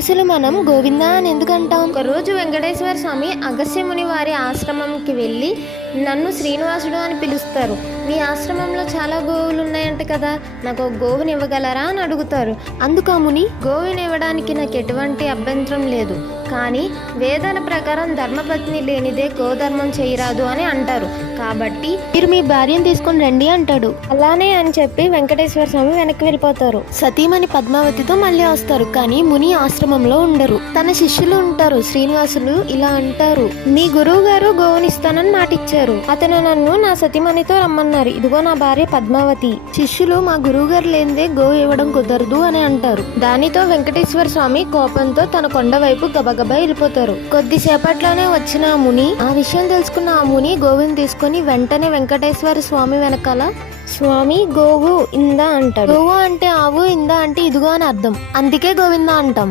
అసలు మనం గోవింద అని ఎందుకు అంటాం? ఒకరోజు వెంకటేశ్వర స్వామి అగస్త్యముని వారి ఆశ్రమంకి వెళ్ళి, నన్ను శ్రీనివాసుడు అని పిలుస్తారు. మీ ఆశ్రమంలో చాలా గోవులు ఉన్నాయంట కదా, నాకు ఒక గోవుని ఇవ్వగలరా అని అడుగుతారు. అందుకు ఆ ముని, గోవుని ఇవ్వడానికి నాకు ఎటువంటి అభ్యంతరం లేదు, కానీ వేదాల ప్రకారం ధర్మపత్ని లేనిదే గోధర్మం చేయరాదు అని అంటారు. కాబట్టి మీరు మీ భార్యను తీసుకుని రండి అంటాడు. అలానే అని చెప్పి వెంకటేశ్వర స్వామి వెనక్కి వెళ్ళిపోతారు. సతీమణి పద్మావతితో మళ్ళీ వస్తారు. కానీ ముని ఆశ్రమంలో ఉండరు. తన శిష్యులు ఉంటారు. శ్రీనివాసులు ఇలా అంటారు, మీ గురువు గారు గోవునిస్తానని మాటిచ్చారు. అతను నన్ను నా సతీమణితో రమ్మన్నారు. ఇదిగో నా భార్య పద్మావతి. శిష్యులు మా గురువు గారు లేనిదే గోవు ఇవ్వడం కుదరదు అని అంటారు. దానితో వెంకటేశ్వర స్వామి కోపంతో తన కొండ వైపు గబగబా వెళ్ళిపోతారు. కొద్దిసేపట్లోనే వచ్చిన ఆ ముని, ఆ విషయం తెలుసుకున్న ఆ ముని గోవుని తీసుకుని వెంటనే వెంకటేశ్వర స్వామి వెనకాల, స్వామి గోవు ఇందా అంటాడు. గోవు అంటే ఆవు, ఇందా అంటే ఇదిగో అని అర్థం. అందుకే గోవింద అంటాం.